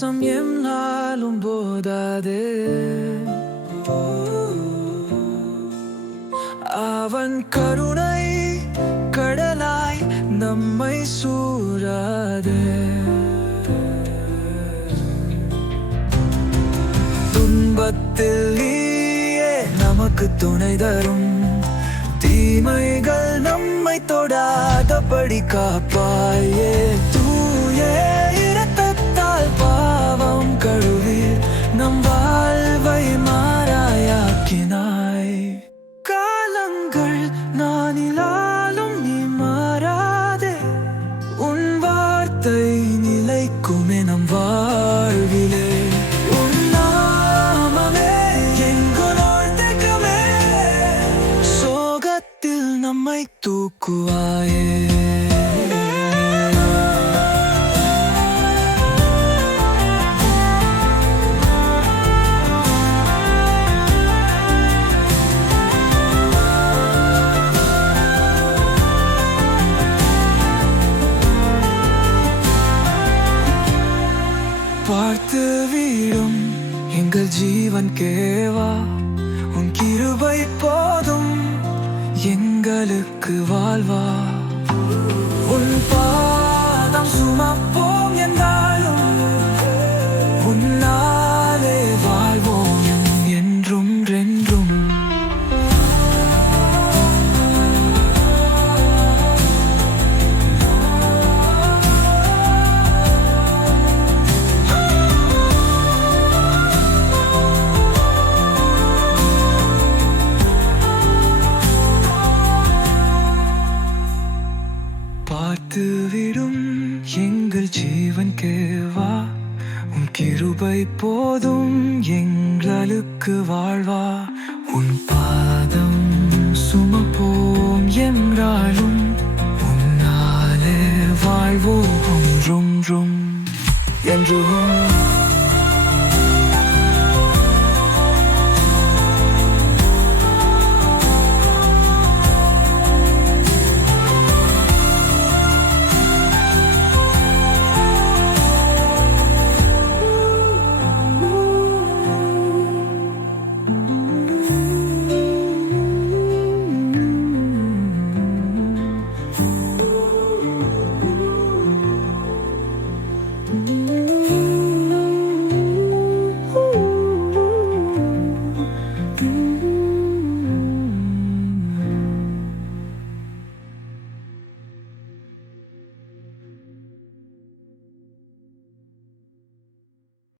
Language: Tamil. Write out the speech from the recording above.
நேசம் என்னாலும் போதாது அவன் கருணை கடலாய் நம்மை சூறாது துன்பத்தில் நமக்கு துணை தரும் தீமைகள் நம்மை தொடாதபடி காப்பாயே நானிலாலும் நீ மாறாதே. உன் வார்த்தை நிலைக்குமே நம் வாழ்விலே. நம்மை தூக்குவாயே. பார்த்து வீடும். எங்கள் ஜீவன் கேவா. உன் கிருபை போதும். எங்களுக்கு வாழ்வா. உன் பாதம் சுமப்போம் என்றாலும் எங்கள் கேவா? உன் கிருபை போதும் எங்களுக்கு வாழ்வா. உன் பாதம் சுமப்போம் என்றாலும் உன்னாலே வாழ்வோம். ஒன்றும் என்றும்